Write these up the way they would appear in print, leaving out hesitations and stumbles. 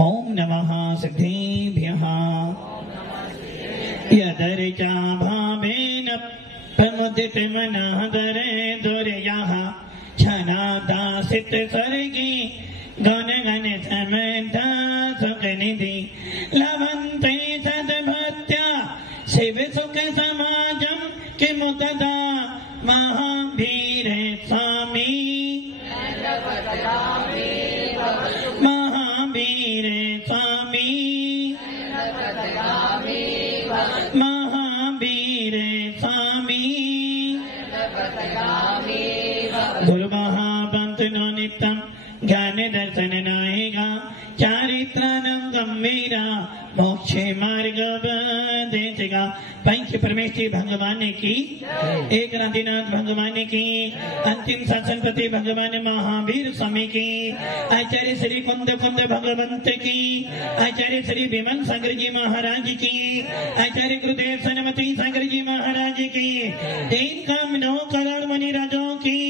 ओम नमः सिद्धेभ्यः यदर्चा भावेन प्रमुदितमनः दरे दुर्यः छनादासित सर्गे गण गण समता सुखनिधि लभन्ते सद्भक्त्या शिव सुख समाजं किमुतदा महावीर स्वामी महावीर स्वामी महावीर स्वामी गुरु महापंथनो नित्यं ज्ञान दर्शन नायिका चारित्रानं गंभीरा मोक्षे मार्ग देशिका पंच परमेश्वरी भगवान की एक नाथ भगवान की अंतिम शासनपति भगवान महावीर स्वामी की आचार्य श्री कुंद कुंद भगवंत की आचार्य श्री विमल सागर जी महाराज की आचार्य गुरुदेव सनमती सागर जी महाराज की 3 करोड़ 9 करोड़ मुनि राजों की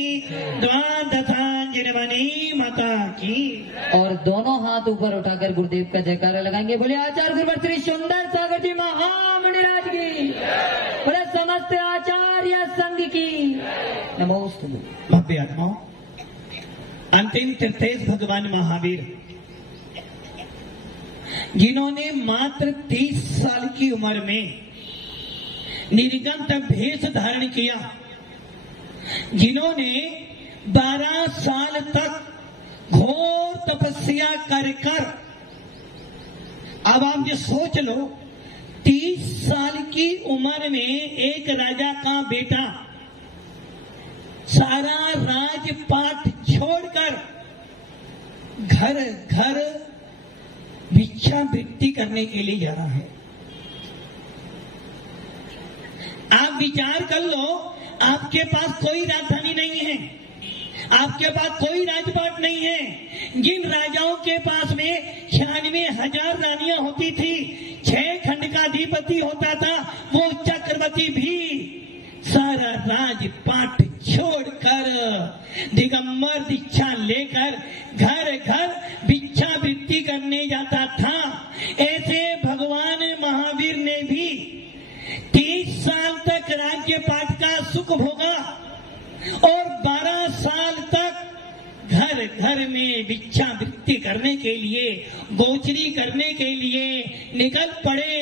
द्वादशांजनवनी माता की। और दोनों हाथ ऊपर उठाकर गुरुदेव का जयकारा लगाएंगे। बोले आचार्य गुरुवर श्री सुंदर सागर जी महामुनिराज की, बोले समस्त आचार्य संघ की नमोस्तु। भव्य आत्माओं, अंतिम तीर्थेश भगवान महावीर जिन्होंने मात्र 30 साल की उम्र में निर्गंत भेष धारण किया, जिन्होंने 12 साल तक घोर तपस्या कर अब आप ये सोच लो, 30 साल की उम्र में एक राजा का बेटा सारा राजपाट छोड़कर घर घर भिक्षावृत्ति करने के लिए जा रहा है। आप विचार कर लो, आपके पास कोई राजधानी नहीं है, आपके पास कोई राजपाट नहीं है। जिन राजाओं के पास में 96,000 रानियां होती थी, 6 खंड का अधिपति होता था, वो चक्रवर्ती भी सारा राजपाट छोड़कर दिगंबर दीक्षा लेकर घर घर भिक्षावृत्ति करने जाता था। ऐसे भगवान महावीर ने भी 30 साल तक राज्यपाट का सुख भोगा और 12 साल तक घर घर में भिक्षावृत्ति करने के लिए, गोचरी करने के लिए निकल पड़े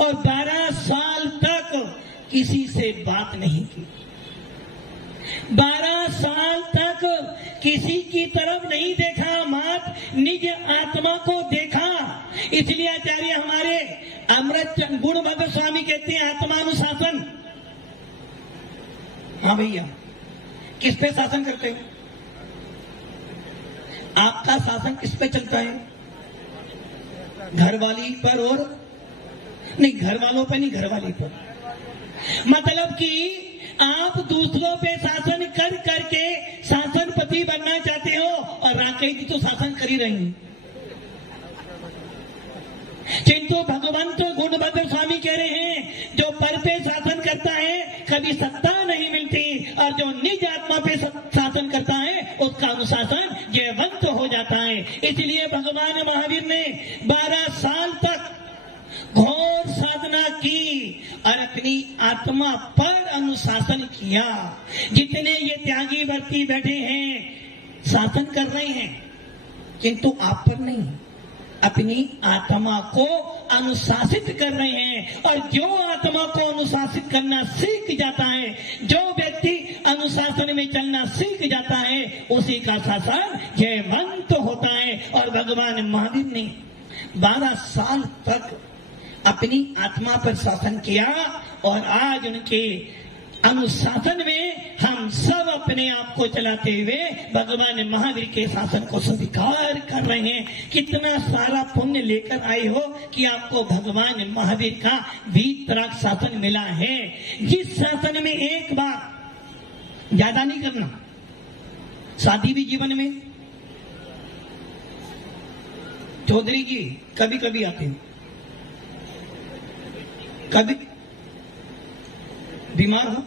और 12 साल तक किसी से बात नहीं की, 12 साल तक किसी की तरफ नहीं देखा, मात्र निज आत्मा को देखा। इसलिए आचार्य हमारे अमृत गुणभद्र स्वामी कहते हैं आत्मानुशासन। हाँ भैया, किस पे शासन करते हैं? आपका शासन किस पे चलता है? घरवाली पर और नहीं, घर वालों पे नहीं, घरवाली पर। मतलब कि आप दूसरों पे शासन कर करके शासनपति बनना चाहते हो और राकेश जी तो शासन कर ही रहे हैं। किंतु भगवंत गुणभद्र स्वामी कह रहे हैं, जो पर पे शासन करता है कभी सत्ता नहीं मिलती, और जो निज आत्मा पे शासन करता है उसका अनुशासन जयवंत हो जाता है। इसलिए भगवान महावीर ने 12 साल तक घोर साधना की और अपनी आत्मा पर अनुशासन किया। जितने ये त्यागी व्रती बैठे हैं शासन कर रहे हैं, किंतु आप पर नहीं, अपनी आत्मा को अनुशासित कर रहे हैं। और जो आत्मा को अनुशासित करना सीख जाता है, जो व्यक्ति अनुशासन में चलना सीख जाता है, उसी का शासन जयवंत होता है। और भगवान महावीर ने 12 साल तक अपनी आत्मा पर शासन किया और आज उनके अनुशासन में हम सब अपने आप को चलाते हुए भगवान महावीर के शासन को स्वीकार कर रहे हैं। कितना सारा पुण्य लेकर आए हो कि आपको भगवान महावीर का वीतराग शासन मिला है। जिस शासन में एक बार, ज्यादा नहीं करना, शादी भी जीवन में चौधरी जी कभी कभी आते हैं, कभी बीमार हो,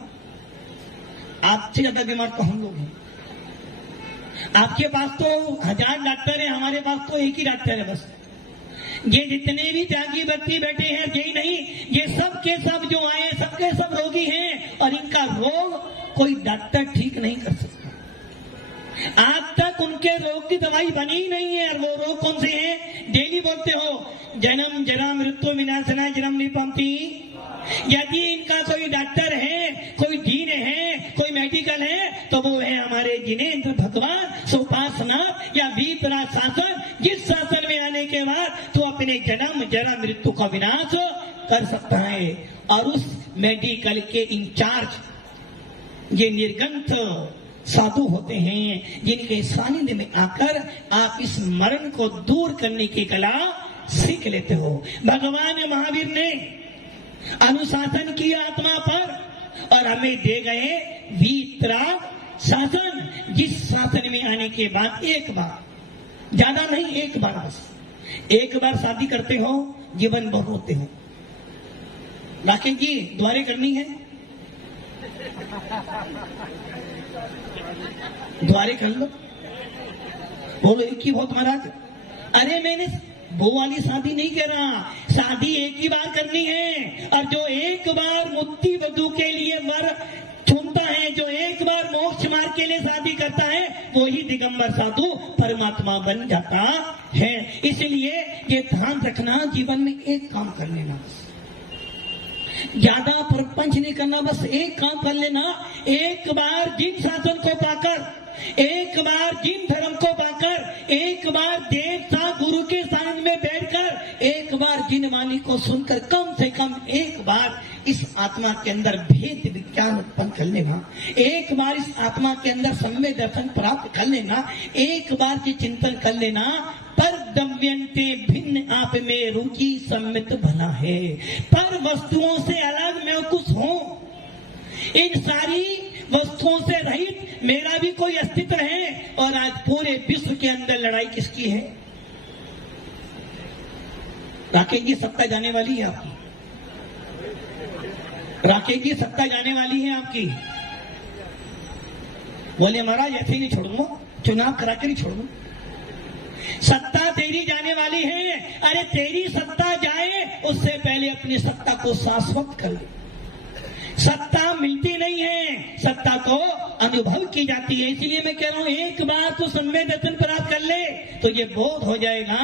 आपसे ज्यादा बीमार तो हम लोग हैं। आपके पास तो 1000 डॉक्टर है, हमारे पास तो एक ही डॉक्टर है बस। ये जितने भी त्यागी व्यक्ति बैठे हैं, यही नहीं, ये सब के सब जो आए सबके सब रोगी हैं और इनका रोग कोई डॉक्टर ठीक नहीं कर सकता। आज तक उनके रोग की दवाई बनी ही नहीं है। और वो रोग कौन से हैं? डेली बोलते हो जन्म जरा मृत्यु विनाशना जन्म निपंती। यदि इनका कोई डॉक्टर है, कोई जीन है, कोई मेडिकल है, तो वो है हमारे जिनेंद्र भगवान सोपासना या वीतराज शासन, जिस शासन में आने के बाद तो अपने जन्म जरा मृत्यु का विनाश कर सकता है। और उस मेडिकल के इंचार्ज ये निर्गंथ साधु होते हैं, जिनके सानिध्य में आकर आप इस मरण को दूर करने की कला सीख लेते हो। भगवान महावीर ने अनुशासन किया आत्मा पर और हमें दे गए वीतराग शासन, जिस शासन में आने के बाद एक बार, ज्यादा नहीं, एक बार बस, एक बार शादी करते हो, जीवन भर रोते हो। राकेश जी द्वारे करनी है, द्वारे कर लो। बोलो एक ही बहुत महाराज। अरे मैंने वो वाली शादी नहीं कह रहा, शादी एक ही बार करनी है। और जो एक बार मुक्ति वधु के लिए वर चुनता है, जो एक बार मोक्ष मार्ग के लिए शादी करता है, वो ही दिगंबर साधु परमात्मा बन जाता है। इसलिए ये ध्यान रखना, जीवन में एक काम कर लेना, ज्यादा प्रपंच नहीं करना, बस एक काम कर लेना। एक बार जिन शासन को पाकर, एक बार जिन धर्म को पाकर, एक बार देवता गुरु के सानिध्य में बैठकर, एक बार जिन वाणी को सुनकर, कम से कम एक बार इस आत्मा के अंदर भेद विज्ञान उत्पन्न कर लेना, एक बार इस आत्मा के अंदर सम्य दर्शन प्राप्त कर लेना, एक बार की चिंतन कर लेना। पर दव्यंते भिन्न आप में रुचि सम्मित भला है। पर वस्तुओं से अलग मैं कुछ हूं, इन सारी वस्तुओं से रहित मेरा भी कोई अस्तित्व है। और आज पूरे विश्व के अंदर लड़ाई किसकी है? राकेश जी सत्ता जाने वाली है आपकी, राकेश जी सत्ता जाने वाली है आपकी। बोले महाराज ऐसे ही नहीं छोड़ूंगा, चुनाव करा कर ही छोड़ूंगा। सत्ता तेरी जाने वाली है। अरे तेरी सत्ता जाए उससे पहले अपनी सत्ता को शाश्वत कर ले। सत्ता मिलती नहीं है, सत्ता को अनुभव की जाती है। इसलिए मैं कह रहा हूं, एक बार तो सम्यक दर्शन प्राप्त कर ले तो ये बोध हो जाएगा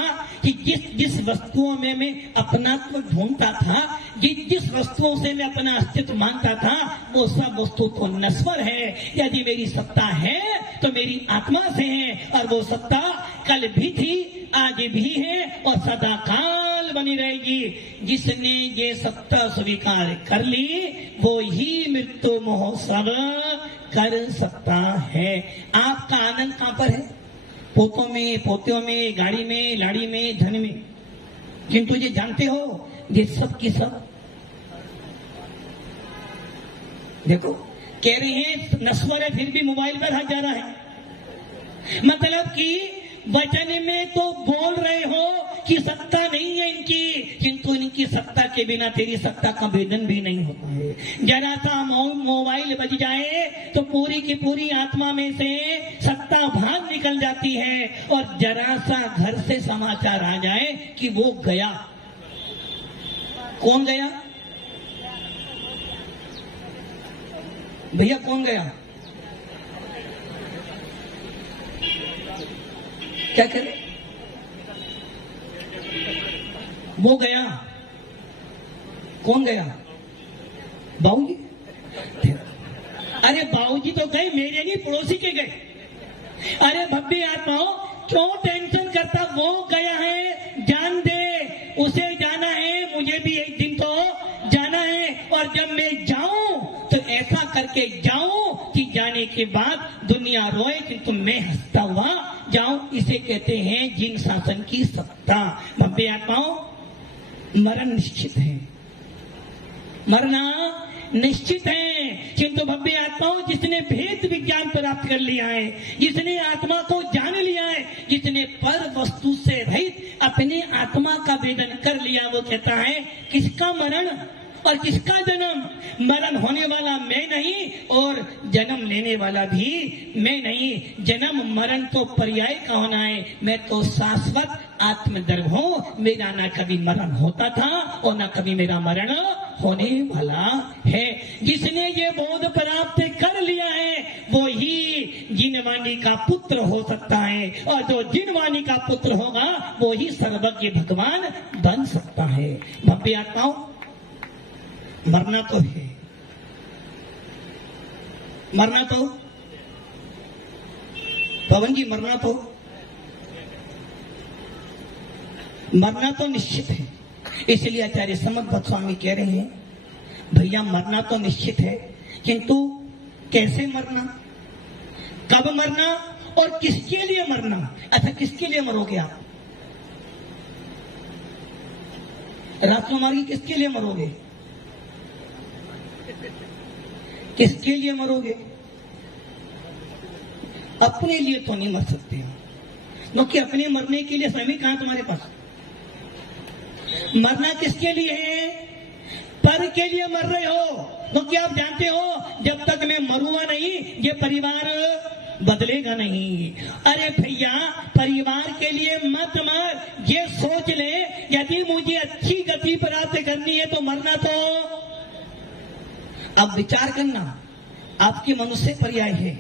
कि जिस वस्तुओं में मैं अपनात्व ढूंढता था, जिस वस्तुओं से मैं अपना अस्तित्व मानता था, वो सब वस्तु तो नश्वर है। यदि मेरी सत्ता है तो मेरी आत्मा से है, और वो सत्ता कल भी थी, आज भी है और सदा काल बनी रहेगी। जिसने ये सत्ता स्वीकार कर ली वो ही मृत्यु महोत्सव कर सकता है। आपका आनंद कहां पर है? पोतों में, पोतियों में, गाड़ी में, लाड़ी में, धन में। किंतु ये जानते हो, ये सब की सब देखो कह रहे हैं नश्वर है, फिर भी मोबाइल पर हाथ जा रहा है। मतलब कि वचन में तो बोल रहे हो कि सत्ता नहीं है इनकी, किंतु इनकी सत्ता के बिना तेरी सत्ता का वेदन भी नहीं होता है। जरा सा मोबाइल बज जाए तो पूरी की पूरी आत्मा में से सत्ता भाग निकल जाती है, और जरा सा घर से समाचार आ जाए कि वो गया। कौन गया भैया? कौन गया? क्या करे? वो गया। कौन गया? बाबूजी। अरे बाबूजी तो गए, मेरे नहीं, पड़ोसी के गए। अरे भव्य आत्माओं, क्यों टेंशन करता? वो गया है, जान दे, उसे जाना है, मुझे भी एक दिन तो जाना है। और जब मैं जाऊं तो ऐसा करके जाऊं कि जाने के बाद दुनिया रोए किंतु मैं हंसता हुआ जाऊं। इसे कहते हैं जिन शासन की सत्ता। भव्य आत्माओं, मरण निश्चित है, मरना निश्चित है, किंतु भव्य आत्माओं जिसने भेद विज्ञान प्राप्त कर लिया है, जिसने आत्मा को जान लिया है, जिसने पर वस्तु से रहित अपने आत्मा का वेदन कर लिया, वो कहता है किसका मरण? और किसका जन्म? मरण होने वाला मैं नहीं और जन्म लेने वाला भी मैं नहीं। जन्म मरण तो पर्याय का होना है, मैं तो शाश्वत आत्मदर्भ हूं। मेरा ना कभी मरण होता था और ना कभी मेरा मरण होने वाला है। जिसने ये बोध प्राप्त कर लिया है वो ही जिनवाणी का पुत्र हो सकता है, और जो जिनवाणी का पुत्र होगा वो ही सर्वज्ञ भगवान बन सकता है। भव्य आत्माओं, मरना तो है, मरना तो पवन जी, मरना तो निश्चित है। इसलिए आचार्य समर्थ स्वामी कह रहे हैं भैया मरना तो निश्चित है, किंतु कैसे मरना, कब मरना और किसके लिए मरना। अच्छा, किसके लिए मरोगे आप? राजकुमारी, किसके लिए मरोगे? किसके लिए मरोगे? अपने लिए तो नहीं मर सकते हो, क्योंकि अपने मरने के लिए समय कहां तुम्हारे पास। मरना किसके लिए है? पर के लिए मर रहे हो, क्योंकि आप जानते हो जब तक मैं मरूंगा नहीं ये परिवार बदलेगा नहीं। अरे भैया, परिवार के लिए मत मर, ये सोच ले यदि मुझे अच्छी गति प्राप्त करनी है तो मरना तो। अब विचार करना, आपकी मनुष्य पर्याय है।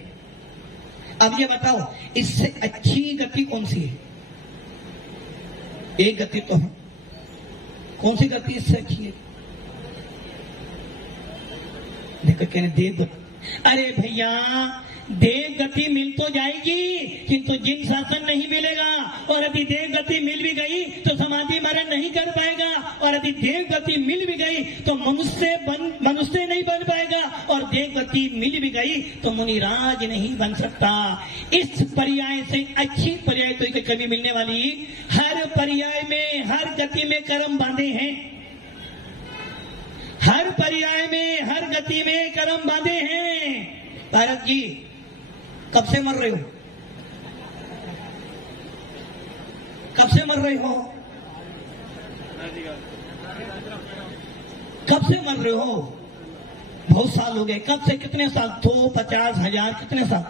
अब ये बताओ इससे अच्छी गति कौन सी है? एक गति तो है, कौन सी गति इससे अच्छी है? देखो कहने देव गति। अरे भैया, देव गति मिल तो जाएगी किंतु जिन शासन नहीं मिलेगा, और यदि देव गति मिल भी गई तो समाधि मरण नहीं कर पाएगा, और यदि देव गति मिल भी गई तो मनुष्य नहीं बन पाएगा, और देव गति मिल भी गई तो मुनिराज नहीं बन सकता। इस पर्याय से अच्छी पर्याय तो कभी मिलने वाली। हर पर्याय में, हर गति में कर्म बांधे हैं, हर पर्याय में, हर गति में कर्म बांधे हैं। भारत जी, कब से मर रहे हो? कब से मर रहे हो? कब से मर रहे हो? बहुत साल हो गए। कब से? कितने साल? 2, 50, 1000, कितने साल?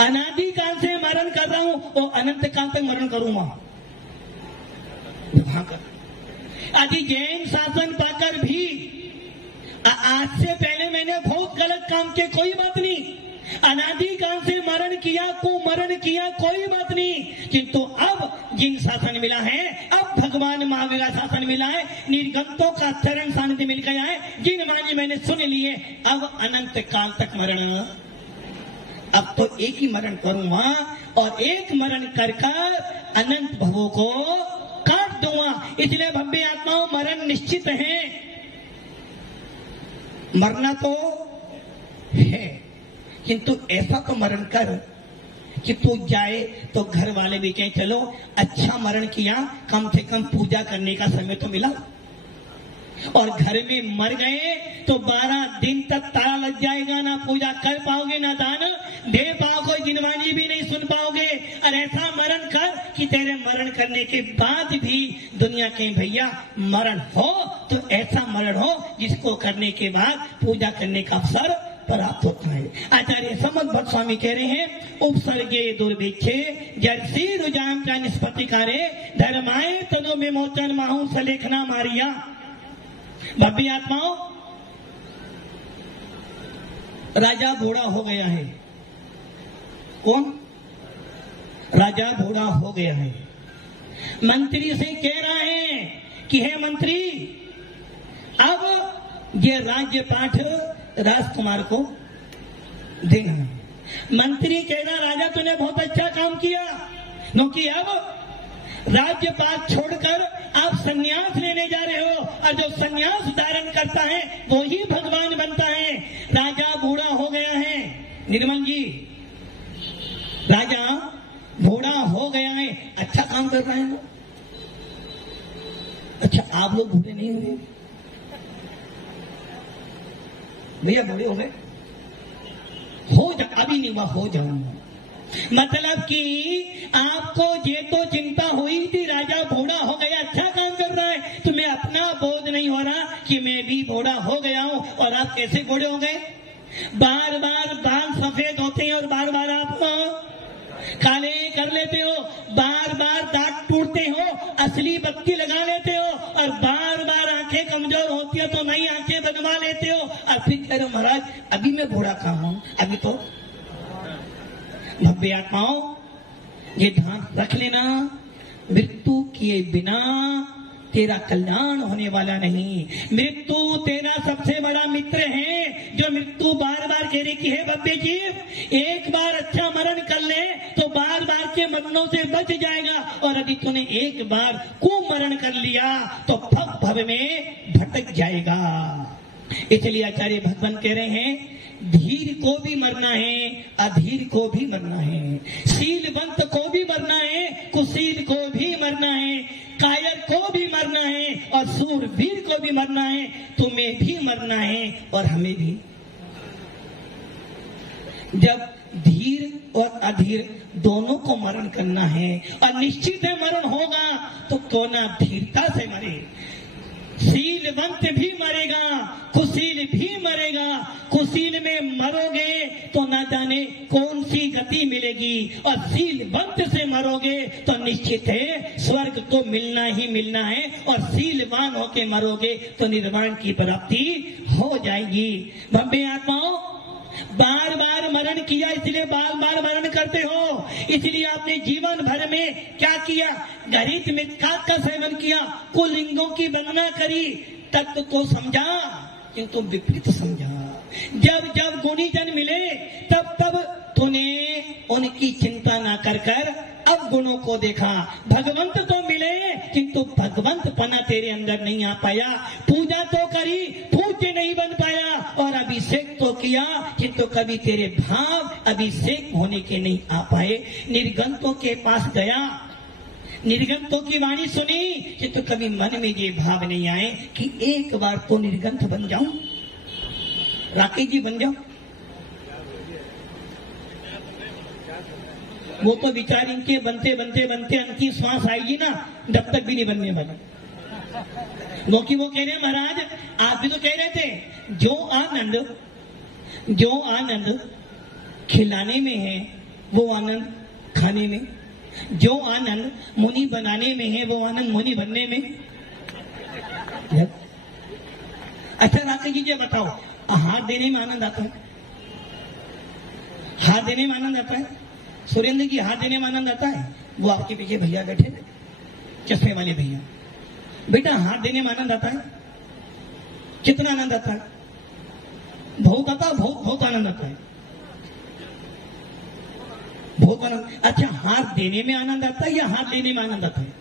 अनादि काल से मरण कर रहा हूं और अनंत काल तक मरण करूंगा। आदि जैन शासन पाकर भी आज से पहले मैंने बहुत गलत काम किए, कोई बात नहीं। अनादि काल से मरण किया, कुमरण किया, कोई बात नहीं। किंतु अब जिन शासन मिला है, अब भगवान महावीर का शासन मिला है, निर्गंतों का चरण सानिध्य मिल गया है, जिन वाणी मैंने सुन लिए, अब अनंत काल तक मरण। अब तो एक ही मरण करूंगा और एक मरण कर अनंत भवों को काट दूंगा। इसलिए भव्य आत्माओं, मरण निश्चित है। मरना तो है, किंतु ऐसा तो मरण कर कि तू जाए तो घर वाले भी कहें चलो अच्छा मरण किया, कम से कम पूजा करने का समय तो मिला। और घर में मर गए तो 12 दिन तक ताला लग जाएगा, ना पूजा कर पाओगे, ना दान दे पाओगे, जिनवाणी भी नहीं सुन पाओगे। और ऐसा मरण कर कि तेरे मरण करने के बाद भी दुनिया के भैया मरण हो तो ऐसा मरण हो जिसको करने के बाद पूजा करने का अवसर प्राप्त होता है। आचार्य समर्थ भट्ट स्वामी कह रहे हैं उपसर्गे दुर्भिक्षे जर्सी रुजाम का निष्पत्तिकारे धर्माए तनो में मोचन माहू सलेखना मारिया। भव्य आत्माओं, राजा बूढ़ा हो गया है। कौन? राजा बूढ़ा हो गया है। मंत्री से कह रहा है कि हे मंत्री, अब ये राज्य पाठ राजकुमार को देना। मंत्री कह रहा राजा तूने बहुत अच्छा काम किया, क्योंकि अब राज्य पाठ छोड़कर आप संन्यास लेने जा रहे हो, और जो संन्यास धारण करता है वो ही भगवान बनता है। राजा बूढ़ा हो गया है। निर्मल जी, राजा बूढ़ा हो गया है, अच्छा काम कर रहा है ना? अच्छा, आप लोग बूढ़े नहीं हुए भैया? बूढ़े हो गए? हो जा, अभी नहीं हुआ, हो जाऊंगा। मतलब कि आपको ये तो चिंता हुई थी राजा बूढ़ा हो गया, अच्छा काम कर रहा है, तुम्हें अपना बोध नहीं हो रहा कि मैं भी भी बूढ़ा हो गया हूं। और आप कैसे बूढ़े हो गए? बार बार बाल सफेद होते हैं और बार बार आप काले कर लेते हो, बार बार दांत टूटते हो, असली बत्ती लगा लेते हो, और बार बार आंखें कमजोर होती है तो नई आंखें बनवा लेते हो, और फिर कह रहे हो महाराज अभी मैं बूढ़ा कहाँ हूं, अभी तो। भव्य आत्माओं, ये ध्यान रख लेना, मृत्यु किए बिना तेरा कल्याण होने वाला नहीं। मृत्यु तेरा सबसे बड़ा मित्र है, जो मृत्यु बार बार कह रही है भव्य जीव एक बार अच्छा मरण कर ले तो बार बार के मरणों से बच जाएगा, और यदि तूने एक बार कुमरण कर लिया तो भव भव में भटक जाएगा। इसलिए आचार्य भगवान कह रहे हैं धीर को भी मरना है, अधीर को भी मरना है, शीलवंत को भी मरना है, कुशील को भी मरना है, कायर को भी मरना है, और सूरवीर को भी मरना है, तुम्हें भी मरना है और हमें भी। जब धीर और अधीर दोनों को मरण करना है और निश्चित है मरण होगा, तो क्यों ना धीरता से मरे। शीलवंत भी मरेगा, कुशील भी मरेगा। कुशील में मरोगे तो ना जाने कौन सी गति मिलेगी, और शीलवंत से मरोगे तो निश्चित है स्वर्ग तो मिलना ही मिलना है, और शीलवान होके मरोगे तो निर्वाण की प्राप्ति हो जाएगी। भव्य आत्माओं, बार बार मरण किया इसलिए बार बार मरण करते हो। इसलिए आपने जीवन भर में क्या किया? घृत मिथ्या का सेवन किया, कुलिंगों की वंदना करी, तत्व तो समझा किंतु विपरीत समझा। जब जब गुणीजन मिले तब तब तूने उनकी चिंता ना कर कर अब गुणों को देखा। भगवंत तो मिले किंतु भगवंत पना तेरे अंदर नहीं आ पाया। पूजा तो करी, पूज्य नहीं बन पाया, और अभिषेक तो किया किंतु कभी तेरे भाव अभिषेक होने के नहीं आ पाए। निर्गंतों के पास गया, निर्गंतों की वाणी सुनी किंतु कभी मन में ये भाव नहीं आए कि एक बार तो निर्गंत बन जाऊं, राकेश जी बन जाऊं। वो तो विचार इनके बनते बनते बनते अंतिम श्वास आएगी ना, जब तक भी नहीं बनने वाला। वो कह रहे महाराज आप भी तो कह रहे थे, जो आनंद खिलाने में है वो आनंद खाने में, जो आनंद मुनि बनाने में है वो आनंद मुनि बनने में। अच्छा राकेश जी बताओ, हाथ देने में आनंद आता है? हाथ देने में आनंद आता है? सुरेंद्र की हाथ देने में आनंद आता है? वो आपके पीछे भैया बैठे थे, चश्मे वाले भैया। बेटा हाथ देने में आनंद आता है? कितना आनंद आता है? बहुत आता है, बहुत आनंद आता है, बहुत आनंद। अच्छा हाथ देने में आनंद आता है या हाथ लेने में आनंद आता है?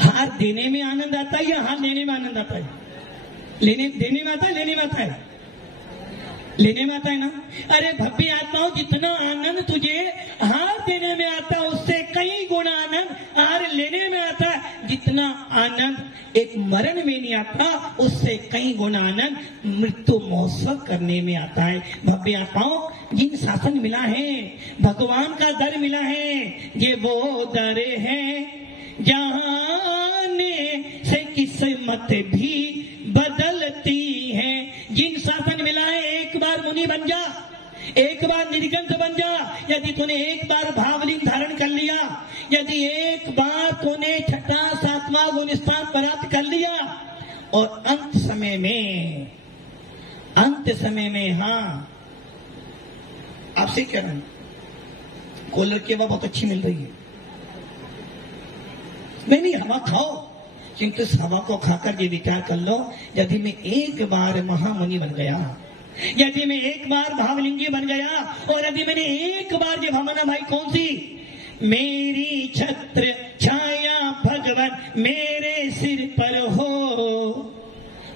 हाथ देने में आनंद आता है या हाथ लेने में आनंद आता है? देने में आता है, लेने में आता है? लेने में आता है ना। अरे भव्य आत्माओं, जितना आनंद तुझे हार देने में आता है उससे कई गुना आनंद हार लेने में आता है। जितना आनंद एक मरण में नहीं आता उससे कई गुना आनंद मृत्यु महोत्सव करने में आता है। भव्य आत्माओं, जिन शासन मिला है, भगवान का दर मिला है, ये वो दर है जाने से किस्मत भी बदलती है। जिन शासन मिला है, एक बार मुनि बन जा, एक बार निर्गंथ बन जा। यदि तूने एक बार भावलिंग धारण कर लिया, यदि एक बार तूने छठा सातवां गुणस्थान प्राप्त कर लिया, और अंत समय में हाँ आपसे कह रहा हूं, कॉलर की हवा बहुत अच्छी मिल रही है, नहीं हवा खाओ, किंतु इस हवा को खाकर ये विचार कर लो, यदि मैं एक बार महामुनि बन गया, यदि मैं एक बार भावलिंगी बन गया, और यदि मैंने एक बार ये भावना, भाई कौन सी? मेरी छत्र छाया भगवान मेरे सिर पर हो,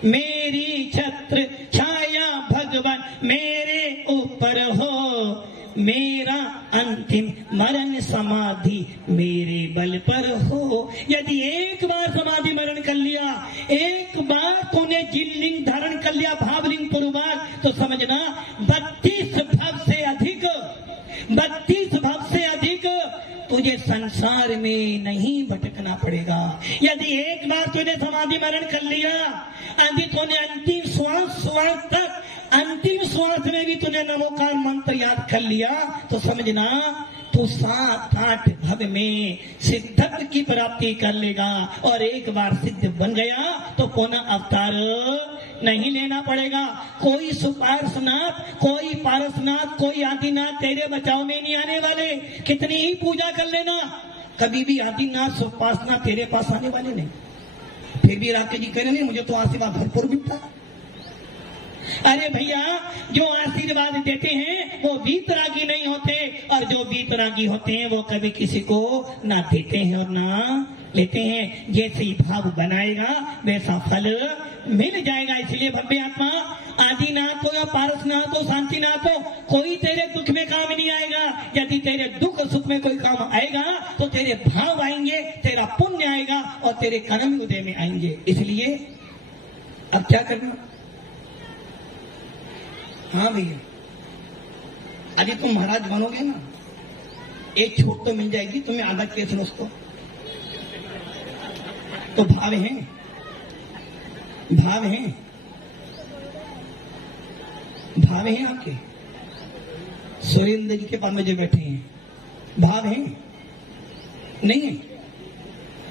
मेरी छत्र छाया भगवान मेरे ऊपर हो, मेरा अंतिम मरण समाधि मेरे बल पर हो। यदि एक बार समाधि मरण कर लिया, एक बार तूने जिनलिंग धारण कर लिया भावलिंग पूर्वक, तो समझना 32 भाव से अधिक तुझे संसार में नहीं भटकना पड़ेगा। यदि एक बार तूने समाधि मरण कर लिया, यदि तूने अंतिम श्वास तक, अंतिम श्वास में भी तूने नमोकार मंत्र याद कर लिया, तो समझना तू 7-8 भव में सिद्धत्व की प्राप्ति कर लेगा। और एक बार सिद्ध बन गया तो पुनः अवतार नहीं लेना पड़ेगा। कोई सुपार्शनाथ, कोई पारसनाथ, कोई आदिनाथ तेरे बचाव में नहीं आने वाले। कितनी ही पूजा कर लेना, कभी भी आदिनाथ सुपार्शनाथ तेरे पास आने वाले नहीं। फिर भी राकेश जी कह रहे नहीं मुझे तो आशीर्वाद भरपूर मिलता। अरे भैया, जो आशीर्वाद देते हैं वो वीतरागी नहीं होते, और जो वीतरागी होते हैं वो कभी किसी को ना देते हैं और ना लेते हैं। जैसे ही भाव बनाएगा वैसा फल मिल जाएगा। इसलिए भव्य आत्मा, आदिनाथ हो या पारसनाथ हो, शांतिनाथ हो, कोई तेरे दुख में काम नहीं आएगा। यदि तेरे दुख सुख में कोई काम आएगा तो तेरे भाव आएंगे, तेरा पुण्य आएगा और तेरे कर्म उदय में आएंगे। इसलिए अब क्या करना? हाँ भैया, यदि तुम महाराज बनोगे ना, एक छूट तो मिल जाएगी तुम्हें, आधा केस उसको तो भाव हैं, भाव हैं, भाव हैं आपके सुरेंद्र जी के पास में जो बैठे हैं, भाव हैं नहीं है?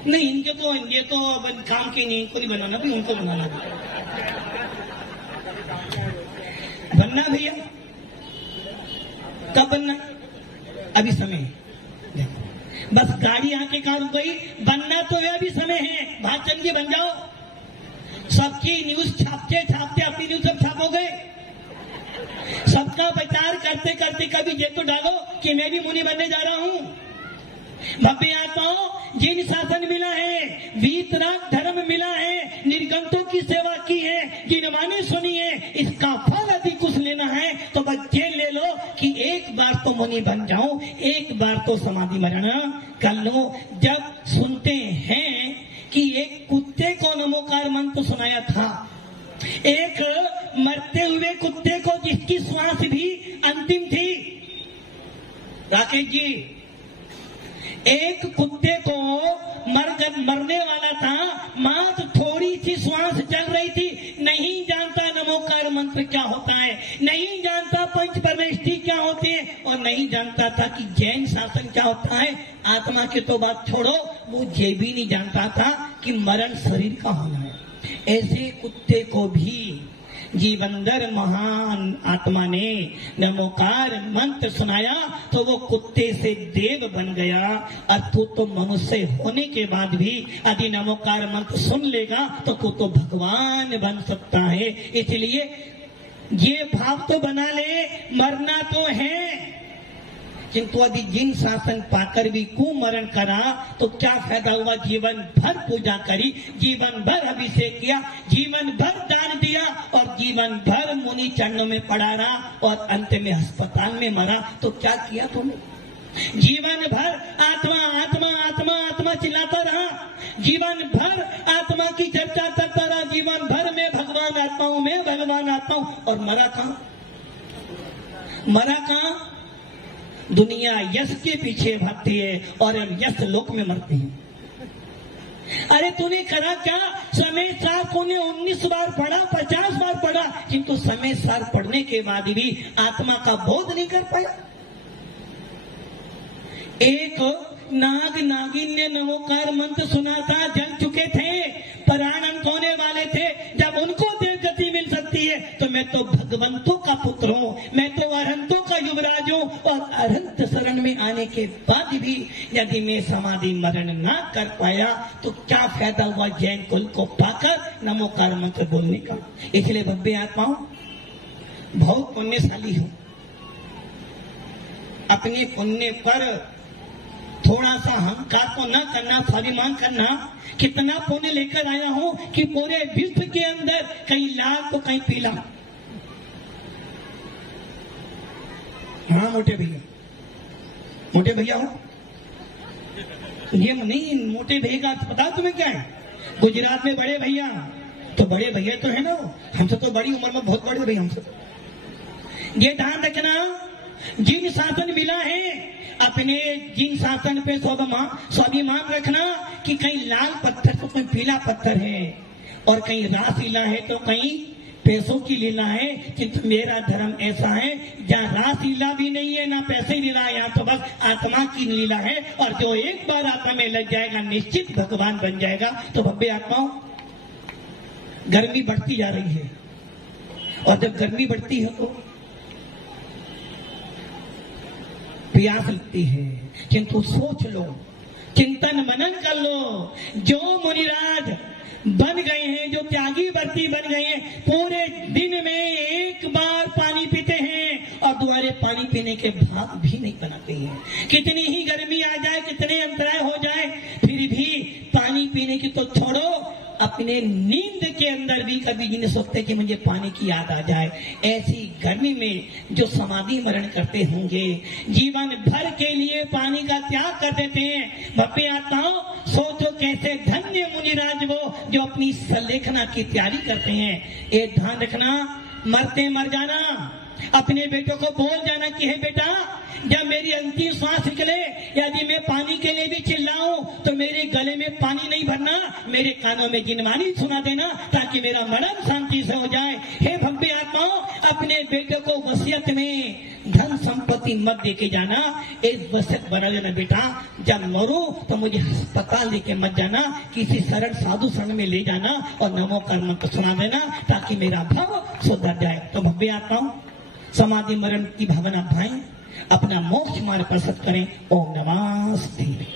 नहीं, इनके तो ये तो अब काम के नहीं, इनको नहीं बनाना भी, उनको बनाना भी। बनना भैया, कब बनना? अभी समय है। बस गाड़ी आके कहा रुक गई, बनना तो है, अभी समय है। भागचंद जी बन जाओ। सबकी न्यूज छापते छापते अपनी न्यूज सब छापोगे। सबका प्रचार करते करते कभी ये तो डालो कि मैं भी मुनि बनने जा रहा हूं। भव्य आत्माओं, जिन शासन मिला है, वीतराग धर्म मिला है, निर्गंतों की सेवा की है, जिन वाणी सुनी है, इसका फल यदि कुछ लेना है तो बस ये ले लो कि एक बार तो मुनि बन जाऊं, एक बार तो समाधि मरण कर लो। जब सुनते हैं कि एक कुत्ते को नमोकार मंत्र सुनाया था, एक मरते हुए कुत्ते को जिसकी श्वास भी अंतिम थी, राकेश जी, एक कुत्ते को मरने वाला था, मात्र थोड़ी सी श्वास चल रही थी, नहीं जानता नमोकार मंत्र क्या होता है, नहीं जानता पंच परमेष्ठी क्या होते हैं, और नहीं जानता था कि जैन शासन क्या होता है। आत्मा की तो बात छोड़ो, वो ये भी नहीं जानता था कि मरण शरीर का होना है। ऐसे कुत्ते को भी जीवनधर महान आत्मा ने नमोकार मंत्र सुनाया तो वो कुत्ते से देव बन गया। और तू तो मनुष्य होने के बाद भी यदि नमोकार मंत्र सुन लेगा तो तू तो भगवान बन सकता है। इसलिए ये भाव तो बना ले, मरना तो है, किंतु यदि जिन शासन पाकर भी कुमरण करा तो क्या फायदा हुआ? जीवन भर पूजा करी, जीवन भर अभिषेक किया, जीवन भर दान दिया और जीवन भर मुनि चरणों में पड़ा रहा और अंत में अस्पताल में मरा, तो क्या किया तुमने? जीवन भर आत्मा आत्मा आत्मा आत्मा चिल्लाता रहा, जीवन भर आत्मा की चर्चा करता रहा, जीवन भर में भगवान आता हूं, मैं भगवान आता हूं, और मरा कहां? मरा कहां? दुनिया यश के पीछे भागती है और हम यश लोक में मरते हैं। अरे तूने करा क्या? समय सार तूने 19 बार पढ़ा, 50 बार पढ़ा, किंतु समय सार पढ़ने के बाद भी आत्मा का बोध नहीं कर पाया। एक नाग नागिन ने नमोकार मंत्र सुना था, जल चुके थे, प्राण अंत होने वाले थे। जब उनको देव गति मिल सकती है तो मैं तो भगवंतों का पुत्र हूँ, मैं तो अरहंतों का युवराज हूँ, और अरहंत शरण में आने के बाद भी यदि मैं समाधि मरण ना कर पाया तो क्या फायदा हुआ जैन कुल को पाकर नमोकार मंत्र बोलने का। इसलिए भव्य आत्माओं, बहुत पुण्यशाली हूँ। अपने पुण्य पर थोड़ा सा अहंकार तो न करना, स्वाभिमान करना। कितना पुण्य लेकर आया हूं कि पूरे विश्व के अंदर कहीं लाल तो कहीं पीला। हाँ मोटे भैया, मोटे भैया हो, ये नहीं मोटे भैया का पता तुम्हें क्या है? गुजरात में बड़े भैया, तो बड़े भैया तो है ना, हमसे तो बड़ी उम्र में बहुत बड़े भैया हमसे। ये ध्यान रखना, जिन शासन मिला है अपने जिन शासन पे स्वाभिमान रखना कि कहीं लाल पत्थर तो कहीं पीला पत्थर है, और कहीं रासलीला है तो कहीं पैसों की लीला है। किंतु मेरा धर्म ऐसा है जहाँ रासलीला भी नहीं है ना पैसे लीला है, यहाँ तो बस आत्मा की लीला है। और जो एक बार आत्मा में लग जाएगा निश्चित भगवान बन जाएगा। तो भव्य आत्माओं, गर्मी बढ़ती जा रही है, और जब गर्मी बढ़ती है तो प्यास लगती है। किंतु सोच लो, चिंतन मनन कर लो, जो मुनिराज बन गए हैं, जो त्यागी व्रती बन गए हैं, पूरे दिन में एक बार पानी पीते हैं और दोबारा पानी पीने के भाग भी नहीं बनाते हैं। कितनी ही गर्मी आ जाए, कितने अंतराय हो जाए, फिर भी पानी पीने की तो छोड़ो, अपने नींद के अंदर भी कभी नहीं सोचते कि मुझे पानी की याद आ जाए। ऐसी गर्मी में जो समाधि मरण करते होंगे, जीवन भर के लिए पानी का त्याग कर देते हैं। भव्य आत्माओं, सोचो कैसे धन्य मुनिराज वो जो अपनी सलेखना की तैयारी करते हैं। एक ध्यान रखना, मरते मर जाना, अपने बेटों को बोल जाना कि हे बेटा, जब मेरी अंतिम सांस निकले यदि मैं पानी के लिए भी चिल्लाऊं तो मेरे गले में पानी नहीं भरना, मेरे कानों में जिनवानी सुना देना, ताकि मेरा मरण शांति से हो जाए। हे भव्य आत्माओं, अपने बेटे को वसीयत में धन संपत्ति मत देके जाना, एक वसीयत बना लेना, बेटा जब मरो तो मुझे अस्पताल लेके मत जाना, किसी सरल साधु शरण में ले जाना और नमो कर्म को सुना देना, ताकि मेरा भाव सुधर जाए। तो भव्य आत्माओं, समाधि मरण की भावना भाएं, अपना मोक्ष मार्ग प्रस्तुत करें। ओम नमः शिवाय।